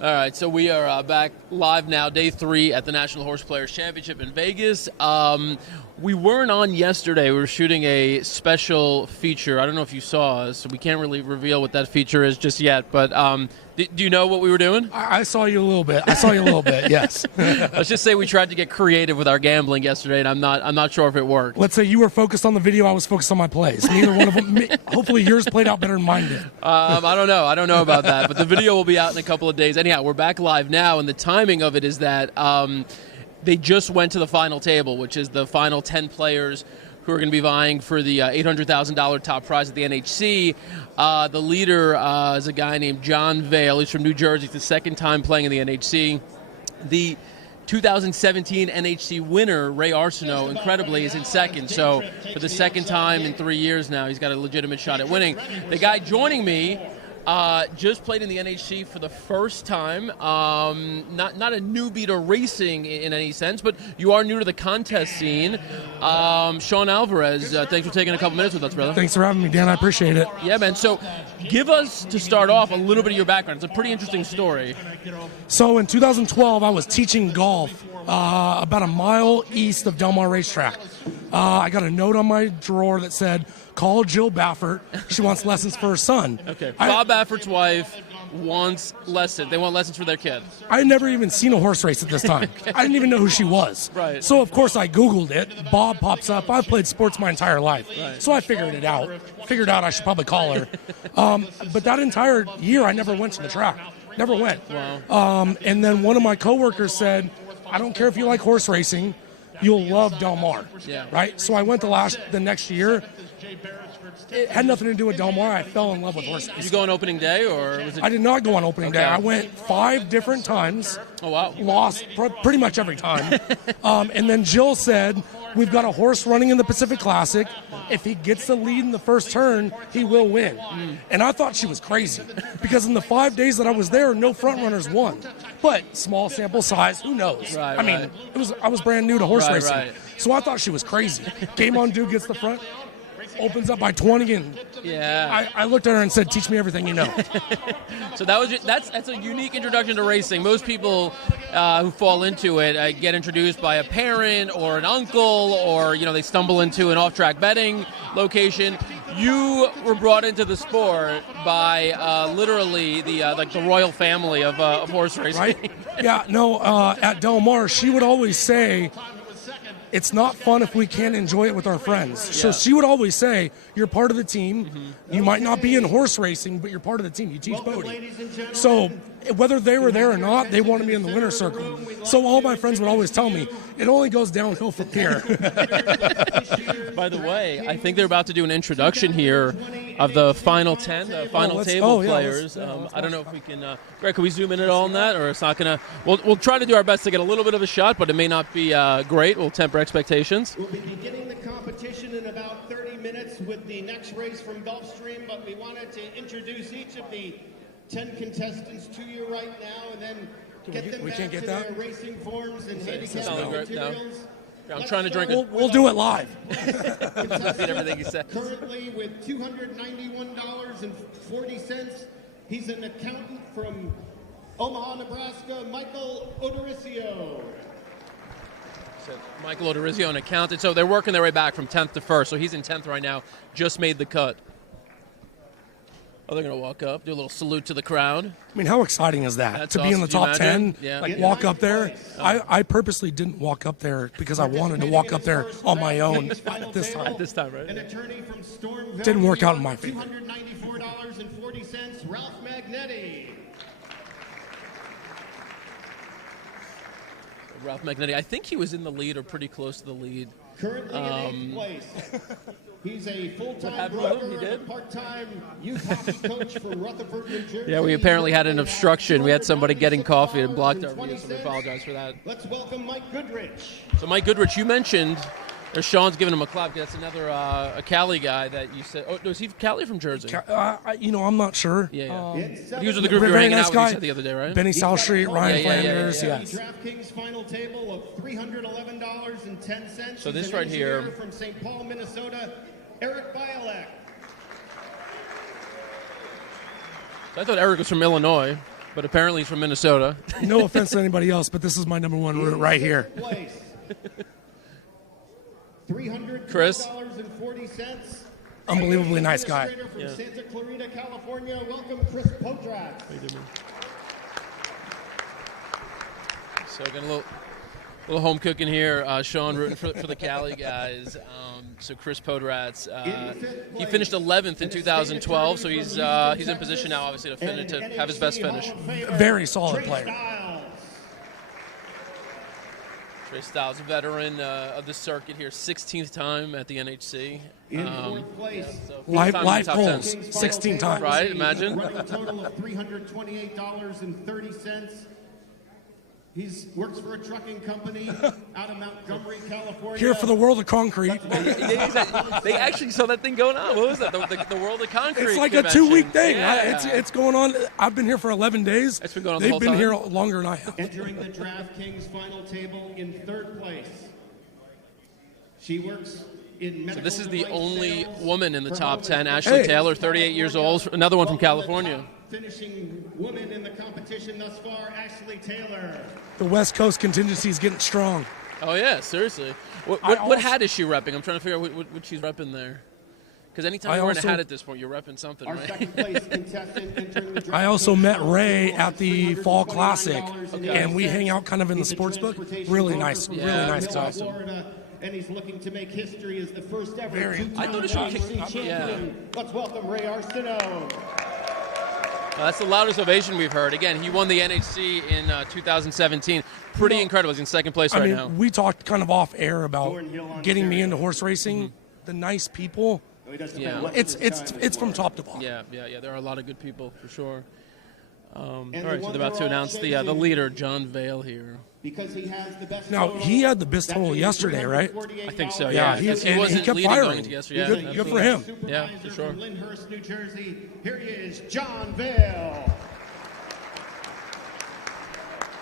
All right, so we are back live now, day 3 at the National Horse Players Championship in Vegas. We weren't on yesterday. We were shooting a special feature. I don't know if you saw us, so we can't really reveal what that feature is just yet. But do you know what we were doing? I saw you a little bit. Yes. Let's just say we tried to get creative with our gambling yesterday, and I'm not sure if it worked. Let's say you were focused on the video. I was focused on my plays. Neither one of them. Hopefully, yours played out better than mine did. I don't know. I don't know about that. But the video will be out in a couple of days. Anyhow, we're back live now, and the timing of it is that they just went to the final table, which is the final 10 players who are going to be vying for the $800,000 top prize at the NHC. The leader is a guy named John Vale. He's from New Jersey. It's the second time playing in the NHC. The 2017 NHC winner, Ray Arsenault, incredibly, is in second. So for the second time in 3 years now, he's got a legitimate shot at winning. The guy joining me just played in the NHC for the first time. Not a newbie to racing in any sense, but you are new to the contest scene. Sean Alvarez, thanks for taking a couple minutes with us, brother. Thanks for having me, Dan. I appreciate it. Yeah, man. So give us, to start off, a little bit of your background. It's a pretty interesting story. So in 2012, I was teaching golf about a mile east of Del Mar Racetrack. I got a note on my drawer that said, "Call Jill Baffert. She wants lessons for her son." Okay. Bob Baffert's wife wants lessons. They want lessons for their kid. I had never even seen a horse race at this time. Okay. I didn't even know who she was. Right. So, of course, I Googled it. Bob pops up. I've played sports my entire life. Right. So I figured it out. Figured out I should probably call her. But that entire year, I never went to the track. Never went. Wow. And then one of my coworkers said, "I don't care if you like horse racing. You'll love Del Mar." Yeah. Right? So I went the next year. It had nothing to do with Del Mar. I fell in love with horse Did racing. you go on opening day, or was it? I did not go on opening day. Okay. I went 5 different times. Oh, wow. Lost pretty much every time. And then Jill said, "We've got a horse running in the Pacific Classic. If he gets the lead in the first turn, he will win." And I thought she was crazy because in the 5 days that I was there, no front runners won. But small sample size, who knows? Right, I mean, I was brand new to horse racing. Right. So I thought she was crazy. Game on Dude gets the front, opens up by 20, and Yeah. I looked at her and said, "Teach me everything you know." So that's a unique introduction to racing. Most people who fall into it get introduced by a parent or an uncle, or they stumble into an off-track betting location. You were brought into the sport by literally the royal family of horse racing. Right? Yeah, no, at Del Mar, she would always say, "It's not fun if we can't enjoy it with our friends." So Yeah. she would always say, "You're part of the team. You might not be in horse racing, but you're part of the team. You teach boating." So whether they were there or not, they wanted me in the winner's circle. So all my friends would always tell me, "It only goes downhill from here." By the way, I think they're about to do an introduction here of the final 10, the final table players. I don't know if we can. Greg, can we zoom in at all on that, or it's not going to? We'll try to do our best to get a little bit of a shot, but it may not be great. We'll temper expectations. We'll be beginning the competition in about 30 minutes with the next race from Gulfstream, but we wanted to introduce each of the 10 contestants to you right now, and then get them we back can't to get their that? racing forms and handicap sounding great, no. materials. I'm trying to drink it. We'll do it live. Repeat everything he said. Currently with $291.40, he's an accountant from Omaha, Nebraska, Michael Odorizio. So Michael Odorizio, an accountant. So they're working their way back from 10th to 1st. So he's in 10th right now. Just made the cut. Oh, they're going to walk up, do a little salute to the crowd. I mean, how exciting is that? That's to be in the awesome. top Can you 10, imagine? Yeah. like walk up there. I purposely didn't walk up there because I wanted to walk up there on my own at this time. This time, right? An attorney from Storm Valley, Didn't work out in my favor. $294.40, Ralph Magnetti. Ralph Magnetti. I think he was in the lead or pretty close to the lead. Currently in 8th place. He's a full-time happened to him? broker He and a did? part-time youth hockey coach for Rutherford, New Jersey. Yeah, we apparently had an obstruction. We had somebody getting coffee and blocked our view, so we apologize for that. Let's welcome Mike Goodrich. So Mike Goodrich, you mentioned, or Sean's giving him a clap. That's another a Cali guy that you said. Oh, no, is he Cali from Jersey? I'm not sure. Yeah. It's He was with the group you were Very hanging nice out with, you guy. said the other day, right? Benny South Street, Ryan Yeah, yeah, yeah, Flanders, yeah, yeah. yes. DraftKings final table of $311.10. So this He's an right here- engineer from St. Paul, Minnesota, Eric Bialek. I thought Eric was from Illinois. But apparently he's from Minnesota. No offense to anybody else, but this is my number one route right here. Place. Chris? $300.40. Unbelievably nice guy. From Yeah. Santa Clarita, California. Welcome, Chris Podrat. So getting a little home cooking here. Sean rooting for the Cali guys. So Chris Podratz, he finished 11th in 2012, so he's in position now, obviously, to have his best finish. Very solid player. Trey Styles, a veteran of the circuit here, 16th time at the NHC. In fourth place. So Life time in the top 10. goals, 16 times. Right, imagine. Running a total of $328.30. He works for a trucking company out of Montgomery, California. Here for the world of concrete. They actually saw that thing going on. What was that? The World of Concrete. It's like convention. a 2-week thing. Yeah. It's going on. I've been here for 11 days. It's been going on the They've whole been time? here longer than I have. Entering the DraftKings final table in third place. She works in medical So this is the device only sales woman in the for top Moment 10. Health. Ashley Hey. Taylor, 38 years old. Another one from Welcome to the California. top finishing woman in the competition thus far, Ashley Taylor. The West Coast contingency is getting strong. Oh, yeah, seriously. What also- hat is she repping? I'm trying to figure out what she's repping there. Because anytime you're wearing a hat at this point, you're repping something, Our right? second place contestant entering the I also DraftKings met final Ray table at the has Fall Classic, $329.80. and we hang out kind of in the He's a sports book. transportation Really broker nice, from really Yeah, nice that's guy. awesome. Florida, and he's looking to make history as the first ever Very. two-time I thought it should WRC kick- champion. Let's welcome Ray Arsenault. That's the loudest ovation we've heard. Again, he won the NHC in 2017. Pretty incredible. He's in second place I right mean, now. we talked kind of off air about Jordan Hill on getting me stereo. into horse racing. Mm-hmm. The nice people. He doesn't Yeah. spend much of It's his it's time it's at from work. top to bottom. Yeah. There are a lot of good people, for sure. All And right, so they're about to announce the leader, John Vale, here. Because he has the best Now, total. he had the best That total means yesterday, right? I think so, Yeah, yeah. he- Because and he wasn't kept leading firing. going into yesterday. Good- Yeah, good for absolutely. him. Yeah, for Supervisor sure. from Lyndhurst, New Jersey. Here he is, John Vale.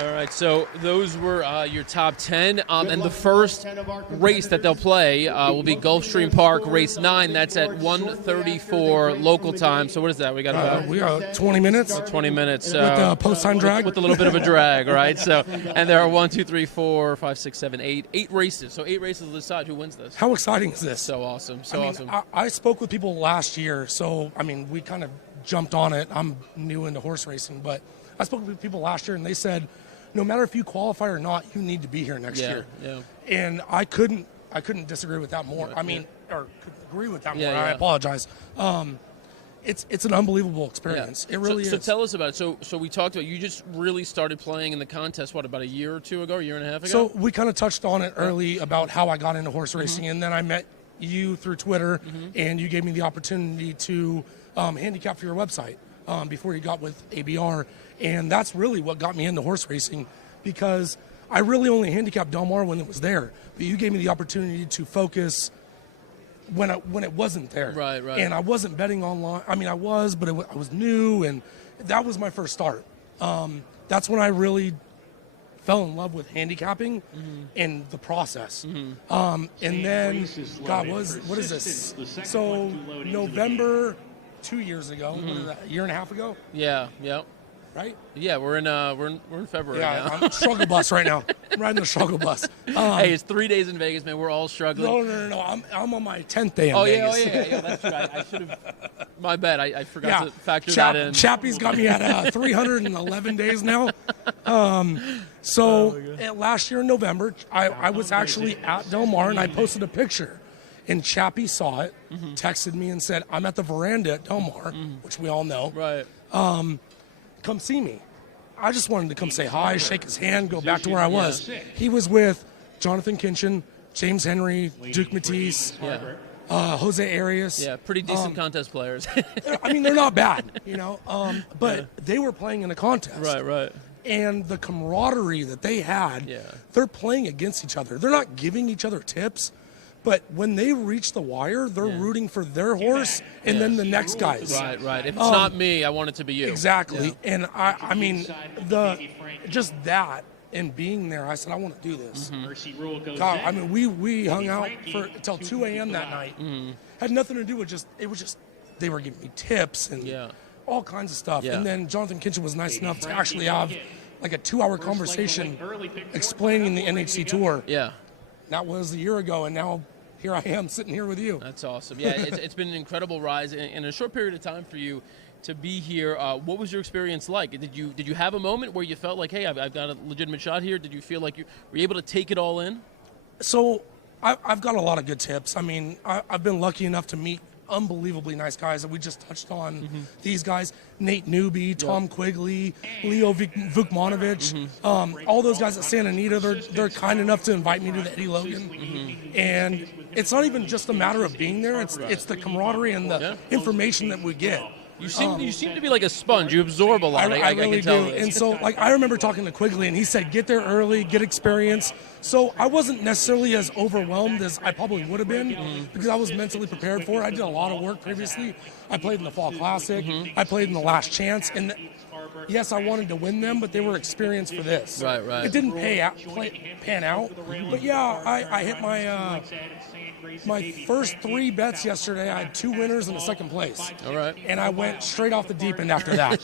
All right, so those were your top 10. And the luck, first 10 of our race that they'll play will be Gulfstream Park, race 9. That's at 1:34 local time. So what is that? We got about We got 20 minutes 20 minutes. with the post-time drag. With a little bit of a drag, right? So, and there are 1, 2, 3, 4, 5, 6, 7, 8 races. So 8 races to decide who wins this. How exciting is this? So awesome, so I mean, awesome. I spoke with people last year, so I mean, we kind of jumped on it. I'm new into horse racing, but I spoke with people last year, and they said, no matter if you qualify or not, you need to be here next year. Yeah. And I couldn't disagree with that more. I mean, or could agree with that more. Yeah, I yeah. apologize. It's an unbelievable experience. It really so is. tell us about it. So we talked about, you just really started playing in the contest, what, about a year or two ago, a year and a half ago? So we kind of touched on it early about how I got into horse racing, and then I met you through Twitter, and you gave me the opportunity to handicap for your website before you got with ABR, and that's really what got me into horse racing, because I really only handicapped Del Mar when it was there, but you gave me the opportunity to focus when it wasn't there. Right. And I wasn't betting online. I mean, I was, but I was new, and that was my first start. That's when I really fell in love with handicapping and the process. And then, God, what is this? So November 2 years ago, what is that, a year and a half ago, Yeah. right? Yeah, we're in February Yeah, now. I'm struggle bus right now. I'm riding the struggle bus. Hey, it's 3 days in Vegas, man. We're all struggling. No. I'm on my 10th day in Oh Vegas. yeah, that's right. I should have. My bad. I forgot Yeah, to factor that in. Chappie's got me at 311 days now. Last year in November, I was actually at Del Mar, and I posted a picture. And Chappie saw it, texted me and said, I'm at the veranda at Del Mar, which we all know. Right. Come see me. I just wanted to come say hi, shake his hand, go back to where I was. He was with Jonathan Kinchin, James Henry, Duke Matisse, Yeah. Jose Arias. Yeah. Pretty decent contest players. I mean, they're not bad, but they were playing in a contest. right. And the camaraderie that they had, Yeah. they're playing against each other. They're not giving each other tips, but when they reach the wire, they're rooting for their horse and then the next guy's. Right. If it's not me, I want it to be you. Exactly. And I mean, just that and being there, I said, I want to do this. Mercy rule goes God, in. I mean, we hung out until 2 a.m. that night. Had nothing to do with it was just they were giving me tips and Yeah. all kinds of stuff. Yeah. And then Jonathan Kinchen was nice enough to actually have like a 2-hour conversation explaining the NHC Tour. Yeah. That was a year ago, and now here I am sitting here with you. That's awesome. Yeah, it's been an incredible rise in a short period of time for you to be here. What was your experience like? Did you have a moment where you felt like, hey, I've got a legitimate shot here? Did you feel like you were able to take it all in? So I've got a lot of good tips. I mean, I've been lucky enough to meet unbelievably nice guys that we just touched on. These guys, Nate Newby, Tom Quigley, Leo Vukmanovic, all those guys at Santa Anita, they're kind enough to invite me to the Eddie Logan. And it's not even just a matter of being there, it's the camaraderie and the information that we get. You seem to be like a sponge. You absorb a lot. I really can tell do. this. And so, like, I remember talking to Quigley, and he said, get there early, get experience. So I wasn't necessarily as overwhelmed as I probably would have been because I was mentally prepared for it. I did a lot of work previously. I played in the Fall Classic. I played in the Last Chance. And yes, I wanted to win them, but they were experience for this. Right. It didn't pan out. But, yeah, I hit my first 3 bets yesterday. I had 2 winners and a second place. All right. And I went straight off the deep end after that.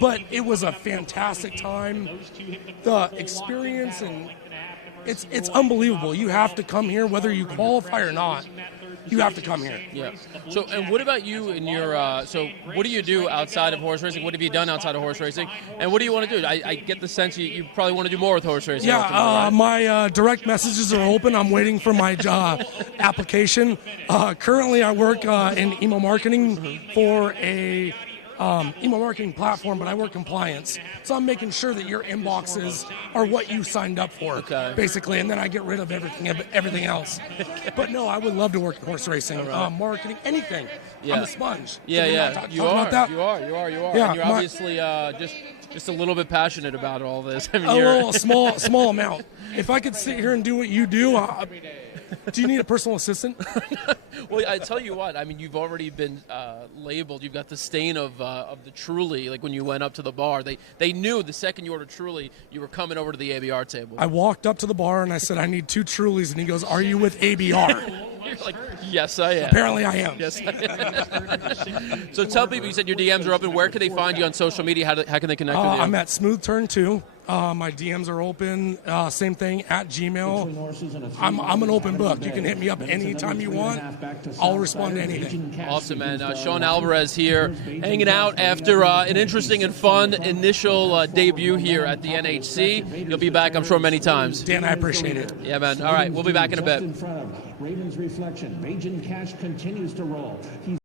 But it was a fantastic time. The experience, and it's unbelievable. You have to come here, whether you qualify or not. You have to come here. Yeah. So, and what about you in your? So, what do you do outside of horse racing? What have you done outside of horse racing? And what do you want to do? I get the sense you probably want to do more with horse racing. Yeah. ultimately, right? My direct messages are open. I'm waiting for my application. Currently, I work in email marketing for a email marketing platform, but I work compliance. So I'm making sure that your inboxes are what you signed up for, basically, and then I get rid of everything else. But no, I would love to work in horse racing, marketing, anything. I'm a sponge. Yeah. You are. Yeah, and you're obviously just a little bit passionate about all this. I mean, a little small amount. If I could sit here and do what you do, do you need a personal assistant? Well, I tell you what. I mean, you've already been labeled. You've got the stain of the Truly. Like when you went up to the bar, they knew the second you ordered Truly, you were coming over to the ABR table. I walked up to the bar and I said, I need 2 Trulies, and he goes, are you with ABR? You're like, yes, I am. Apparently I am. Yes, I am. So tell people, you said your DMs are open. Where can they find you on social media? How can they connect with you? I'm at Smooth Turn 2. My DMs are open. Same thing at Gmail. I'm an open book. You can hit me up anytime you want. I'll respond to anything. Awesome, man. Sean Alvarez here, hanging out after an interesting and fun initial debut here at the NHC. You'll be back, I'm sure, many times. Dan, I appreciate it. Yeah, man. All right, we'll be back in a bit. Ravens reflection. Bajan Cash continues to roll.